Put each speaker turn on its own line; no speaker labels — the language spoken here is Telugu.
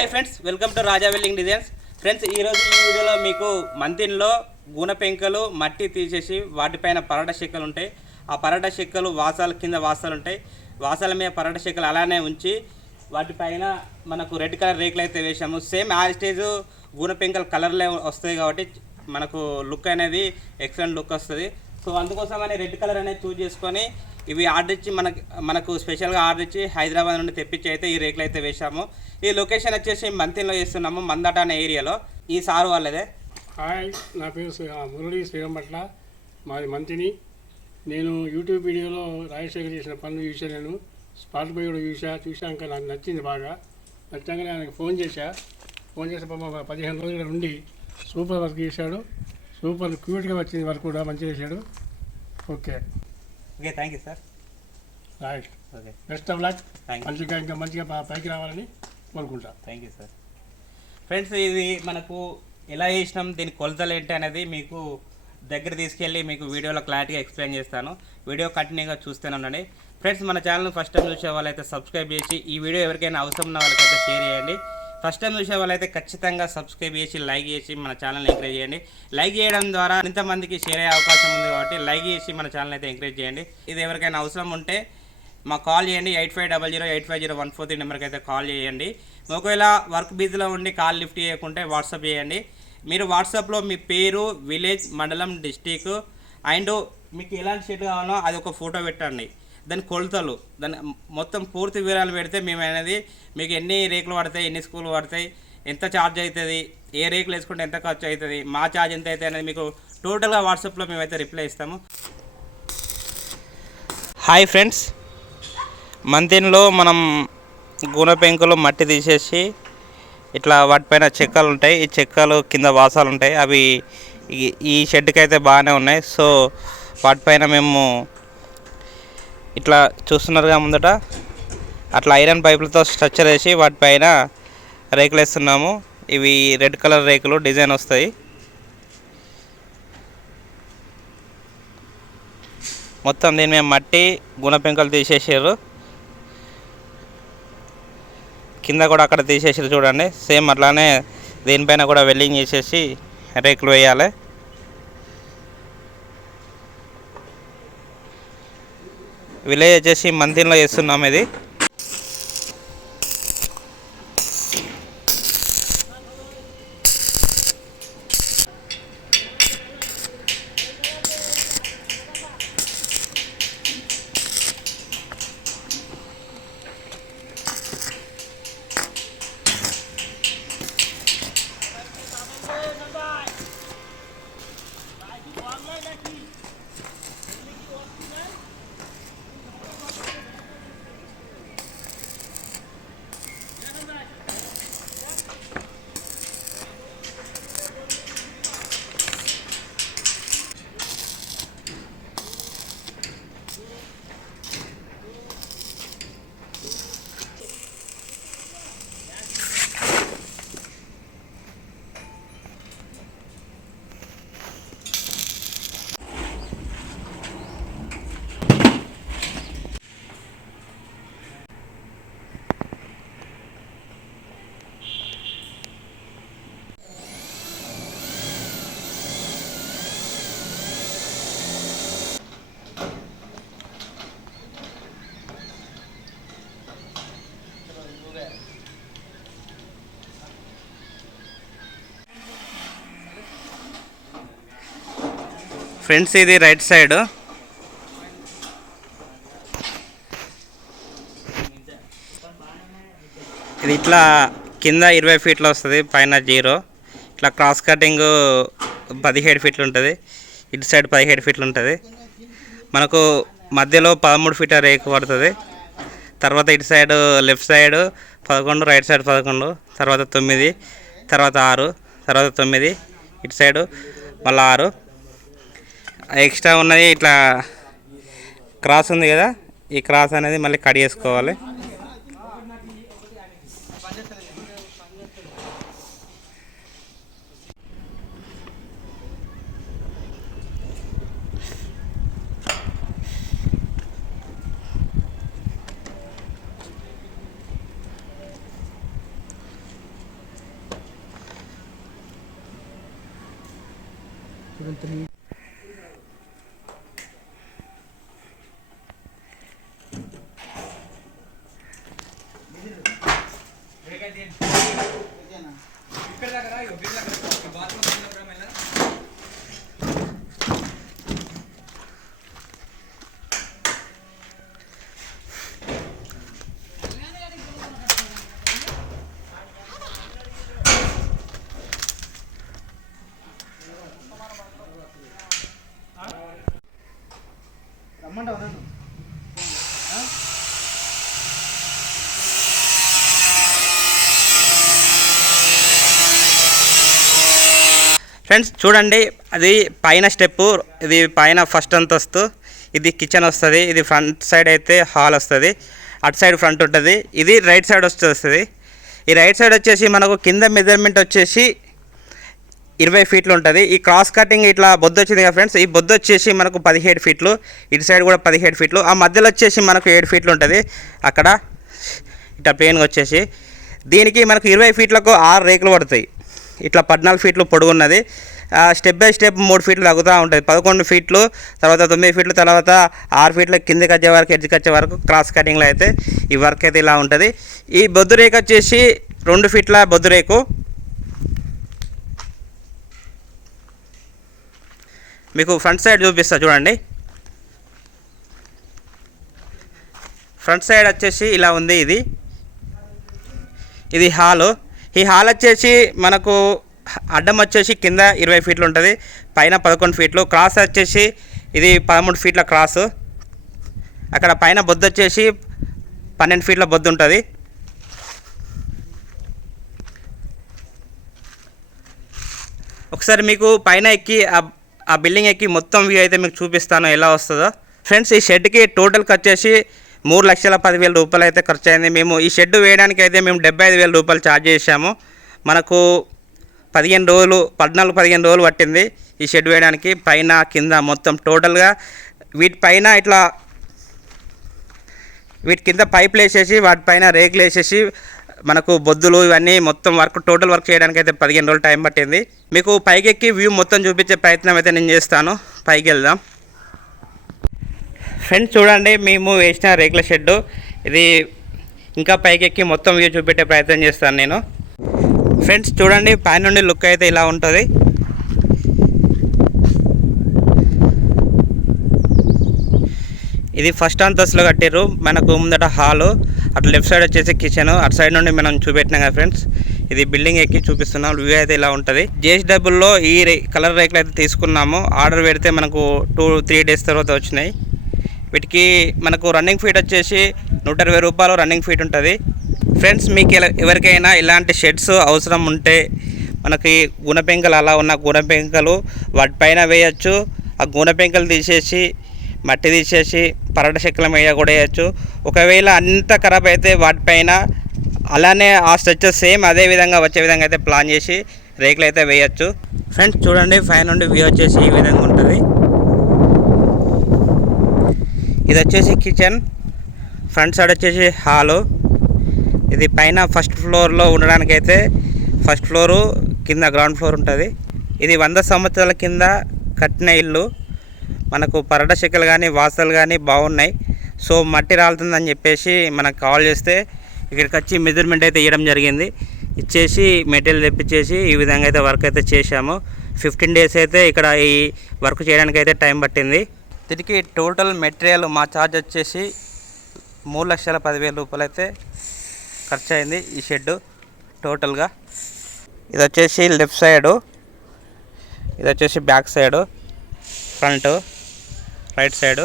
Hi friends welcome to Raja welding designs friends ఈరోజు ఈ వీడియోలో మీకు మంతిన్లో గూన పెంకలు మట్టి తీసేసి వాటిపైన పరట చెక్కలు ఉంటాయి. ఆ పరట చెక్కలు వాసాల కింద వాసాలు ఉంటాయి. వాసాల మీద పరట చెక్కలు అలానే ఉంచి వాటిపైన మనకు రెడ్ కలర్ రేకులు అయితే వేసాము సేమ్ ఆ స్టేజ్ గూన పెంకలు కలర్లే వస్తాయి కాబట్టి మనకు లుక్ అనేది ఎక్సలెంట్ లుక్ వస్తుంది. సో అందుకోసమని రెడ్ కలర్ అనేది చూజ్ చేసుకొని ఇవి ఆర్డర్ ఇచ్చి మనకి మనకు స్పెషల్గా ఆర్డర్ ఇచ్చి హైదరాబాద్ నుండి తెప్పించి అయితే ఈ రేకులు అయితే వేసాము ఈ లొకేషన్ వచ్చేసి మంతిన్లో చేస్తున్నాము మందట అనే ఏరియాలో ఈ సారు వాళ్ళదే.
హాయ్ నా పేరు శ్రీ- ఆ, మురళి శ్రీరంభట్ల. మాది మంతిని. నేను యూట్యూబ్ వీడియోలో రాజశేఖర్ చేసిన పనులు చూసా నేను. స్పాట్ బై కూడా చూసా చూశాక నాకు నచ్చింది బాగా. నచ్చాక ఆయనకు ఫోన్ చేశా. ఫోన్ చేసే పాపం పదిహేను రోజులు ఉండి సూపర్ వర్క్ చేశాడు. సూపర్ క్యూట్గా వచ్చింది వర్క్ కూడా మంచిగా చేశాడు. Okay.
Okay thank you sir
right
okay
best of luck మంచిగా ఇంకా మంచిగా పైకి రావాలని కోరుకుంటా.
థ్యాంక్ యూ సార్ ఫ్రెండ్స్ ఇది మనకు ఎలా చేసినాం దీని కొలతలు ఏంటి అనేది మీకు దగ్గర తీసుకెళ్ళి మీకు వీడియోలో క్లారిటీగా ఎక్స్ప్లెయిన్ చేస్తాను. వీడియో కంటిన్యూగా చూస్తూనే ఉండండి. ఫ్రెండ్స్ మన ఛానల్ ఫస్ట్ టైం చూసే వాళ్ళైతే సబ్స్క్రైబ్ చేసి ఈ వీడియో ఎవరికైనా అవసరం ఉన్న వాళ్ళకైతే షేర్ చేయండి. ఫస్ట్ టైం చూసే వాళ్ళైతే ఖచ్చితంగా సబ్స్క్రైబ్ చేసి లైక్ చేసి మన ఛానల్ని ఎంకరేజ్ చేయండి. లైక్ చేయడం ద్వారా ఇంతమందికి షేర్ అయ్యే అవకాశం ఉంది కాబట్టి లైక్ చేసి మన ఛానల్ అయితే ఎంకరేజ్ చేయండి. ఇది ఎవరికైనా అవసరం ఉంటే మాకు కాల్ చేయండి. Eight five double zero eight five zero one four three నెంబర్కి అయితే కాల్ చేయండి. ఒకవేళ వర్క్ బిజీలో ఉండి కాల్ లిఫ్ట్ చేయకుంటే వాట్సాప్ చేయండి. మీరు వాట్సాప్లో మీ పేరు విలేజ్ మండలం డిస్టిక్ అండ్ మీకు ఎలాంటి షర్ట్ కావాలో అది ఒక ఫోటో పెట్టండి. దాని కొలతలు దాని మొత్తం పూర్తి వివరాలు పెడితే మేము అనేది మీకు ఎన్ని రేకులు పడతాయి ఎన్ని స్కూలు పడతాయి ఎంత ఛార్జ్ అవుతుంది ఏ రేకులు వేసుకుంటే ఎంత ఖర్చు అవుతుంది మా ఛార్జ్ ఎంత అవుతుంది అనేది మీకు టోటల్గా వాట్సాప్లో మేమైతే రిప్లై ఇస్తాము. హాయ్ ఫ్రెండ్స్ మంతిన్లో మనం గూనె పెంకులు మట్టి తీసేసి ఇట్లా వాటిపైన చెక్కలు ఉంటాయి. ఈ చెక్కలు కింద వాసాలు ఉంటాయి. అవి ఈ- ఈ షెడ్కి అయితే బాగానే ఉన్నాయి. సో వాటిపైన మేము ఇట్లా చూస్తున్నారుగా ముందట. అట్లా ఐరన్ పైపులతో స్ట్రక్చర్ వేసి వాటిపైన రేకులు వేస్తున్నాము. ఇవి రెడ్ కలర్ రేకులు డిజైన్ వస్తాయి. మొత్తం దీని మీద మట్టి గుణపెంకలు తీసేసారు కింద కూడా అక్కడ తీసేసారు చూడండి. సేమ్ అట్లానే దీనిపైన కూడా వెల్డింగ్ చేసేసి రేకులు వేయాలి. విలేజ్ వచ్చేసి మంతిన్లో వేస్తున్నాం ఇది. ఫ్రెండ్స్ ఇది రైట్ సైడ్. ఇది ఇట్లా కింద ఇరవై ఫీట్లు వస్తుంది పైన జీరో. ఇట్లా క్రాస్ కటింగ్ పదిహేడు ఫీట్లు ఉంటుంది ఇటు సైడ్ పదిహేడు ఫీట్లు ఉంటుంది. మనకు మధ్యలో పదమూడు ఫీట్ల రేకు పడుతుంది తర్వాత ఇటు సైడ్ లెఫ్ట్ సైడ్ పదకొండు రైట్ సైడ్ పదకొండు తర్వాత తొమ్మిది తర్వాత ఆరు తర్వాత తొమ్మిది ఇటు సైడు మళ్ళీ ఆరు. ఎక్స్ట్రా ఉన్నది ఇట్లా క్రాస్ ఉంది కదా ఈ క్రాస్ అనేది మళ్ళీ కట్ చేసుకోవాలి. ఫ్రెండ్స్ చూడండి అది పైన స్టెప్ ఇది పైన ఫస్ట్ అంతస్తు ఇది కిచెన్ వస్తుంది ఇది ఫ్రంట్ సైడ్ అయితే హాల్ వస్తుంది అటు సైడ్ ఫ్రంట్ ఉంటుంది ఇది రైట్ సైడ్ వస్తుంది. ఈ రైట్ సైడ్ వచ్చేసి మనకు కింద మెజర్మెంట్ వచ్చేసి ఇరవై ఫీట్లు ఉంటుంది. ఈ క్రాస్ కటింగ్ ఇట్లా బొద్దు వచ్చింది కదా ఫ్రెండ్స్ ఈ బొద్దు వచ్చేసి మనకు పదిహేడు ఫీట్లు ఇటు సైడ్ కూడా పదిహేడు ఫీట్లు ఆ మధ్యలో వచ్చేసి మనకు ఏడు ఫీట్లు ఉంటుంది. అక్కడ ఇట్లా ప్లేన్గా వచ్చేసి దీనికి మనకు ఇరవై ఫీట్లకు ఆరు రేకులు పడతాయి. ఇట్లా పద్నాలుగు ఫీట్లు పొడుగున్నది స్టెప్ బై స్టెప్ మూడు ఫీట్లు తగ్గుతూ ఉంటుంది. పదకొండు ఫీట్లు తర్వాత తొమ్మిది ఫీట్లు తర్వాత ఆరు ఫీట్ల కిందకి వచ్చే వరకు ఎడ్జ్కి వచ్చే వరకు క్రాస్ కటింగ్లో అయితే ఈ వర్క్ అయితే ఇలా ఉంటుంది. ఈ బొద్దు రేకు వచ్చేసి రెండు ఫీట్ల బొద్దు రేకు. మీకు ఫ్రంట్ సైడ్ చూపిస్తా చూడండి. ఫ్రంట్ సైడ్ వచ్చేసి ఇలా ఉంది ఇది. ఇది హాలు. ఈ హాల్ వచ్చేసి మనకు అడ్డం వచ్చేసి కింద ఇరవై ఫీట్లు ఉంటుంది పైన పదకొండు ఫీట్లు. క్రాస్ వచ్చేసి ఇది పదమూడు ఫీట్ల క్రాసు. అక్కడ పైన బొద్దు వచ్చేసి పన్నెండు ఫీట్ల బొద్దు ఉంటుంది. ఒకసారి మీకు పైన ఎక్కి ఆ- బిల్డింగ్ ఎక్కి మొత్తం వ్యూ అయితే మీకు చూపిస్తాను ఎలా వస్తుందో. ఫ్రెండ్స్ ఈ షెడ్కి టోటల్కి వచ్చేసి మూడు లక్షల పదివేల రూపాయలు అయితే ఖర్చు అయింది మేము ఈ షెడ్ వేయడానికి అయితే మేము డెబ్బై ఐదు వేల రూపాయలు ఛార్జ్ చేసాము మనకు పదిహేను రోజులు పద్నాలుగు పదిహేను రోజులు పట్టింది ఈ షెడ్ వేయడానికి. పైన కింద మొత్తం టోటల్గా వీటిపైన ఇట్లా వీటి కింద పైపులు వేసేసి వాటిపైన రేకులు వేసేసి మనకు బొద్దులు ఇవన్నీ మొత్తం వర్క్ టోటల్ వర్క్ చేయడానికి అయితే పదిహేను రోజులు టైం పట్టింది. మీకు పైకి ఎక్కి వ్యూ మొత్తం చూపించే ప్రయత్నం అయితే నేను చేస్తాను. పైకి వెళ్దాం. ఫ్రెండ్స్ చూడండి మేము వేసిన రేకుల షెడ్డు. ఇది ఇంకా పైకి ఎక్కి మొత్తం వ్యూ చూపెట్టే ప్రయత్నం చేస్తాను నేను. ఫ్రెండ్స్ చూడండి పైన నుండి లుక్ అయితే ఇలా ఉంటుంది. ఇది ఫస్ట్ అంతస్తులో కట్టారు మనకు ముందట హాలు అటు లెఫ్ట్ సైడ్ వచ్చేసి కిచెన్ అటు సైడ్ నుండి మనం చూపెట్టినాం కదా ఫ్రెండ్స్. ఇది బిల్డింగ్ ఎక్కి చూపిస్తున్నాం వ్యూ అయితే ఇలా ఉంటుంది. జేఎస్ డబ్బుల్లో ఈ కలర్ రేకులు అయితే తీసుకున్నాము. ఆర్డర్ పెడితే మనకు టూ త్రీ డేస్ తర్వాత వచ్చినాయి. వీటికి మనకు రన్నింగ్ ఫీట్ వచ్చేసి నూట ఇరవై రూపాయలు రన్నింగ్ ఫీట్ ఉంటుంది. ఫ్రెండ్స్ మీకు ఎలా- ఎవరికైనా ఇలాంటి షెడ్స్ అవసరం ఉంటే మనకి గుణపెంకలు అలా ఉన్న గుణపెంకలు వాటిపైన వేయచ్చు. ఆ గుణపెంకలు తీసేసి మట్టి తీసేసి పరట చెక్కల మీద కూడా వేయచ్చు. ఒకవేళ అంత ఖరాబ్ అయితే వాటిపైన అలానే ఆ స్ట్రక్చర్ సేమ్ అదే విధంగా వచ్చే విధంగా అయితే ప్లాన్ చేసి రేకులు అయితే వేయచ్చు. ఫ్రెండ్స్ చూడండి ఫైన్ నుండి వ్యూ వచ్చేసి ఈ విధంగా ఉంటుంది. ఇది వచ్చేసి కిచెన్ ఫ్రంట్ సైడ్ వచ్చేసి హాలు ఇది పైన ఫస్ట్ ఫ్లోర్లో ఉండడానికి అయితే ఫస్ట్ ఫ్లోరు కింద గ్రౌండ్ ఫ్లోర్ ఉంటుంది. ఇది వంద సంవత్సరాల కింద కట్టిన ఇల్లు. మనకు పరట కానీ వాసలు కానీ బాగున్నాయి. సో మట్టి రాలుతుందని చెప్పేసి మనకు కాల్ చేస్తే ఇక్కడికి వచ్చి మెజర్మెంట్ అయితే ఇవ్వడం జరిగింది. ఇచ్చేసి మెటీరియల్ తెప్పించేసి ఈ విధంగా అయితే వర్క్ అయితే చేశాము. ఫిఫ్టీన్ డేస్ అయితే ఇక్కడ ఈ వర్క్ చేయడానికి అయితే టైం పట్టింది. దీనికి టోటల్ మెటీరియల్ మా ఛార్జ్ వచ్చేసి మూడు లక్షల పదివేల రూపాయలు అయితే ఖర్చు అయింది ఈ షెడ్ టోటల్గా. ఇది వచ్చేసి లెఫ్ట్ సైడు ఇది వచ్చేసి back side front right side.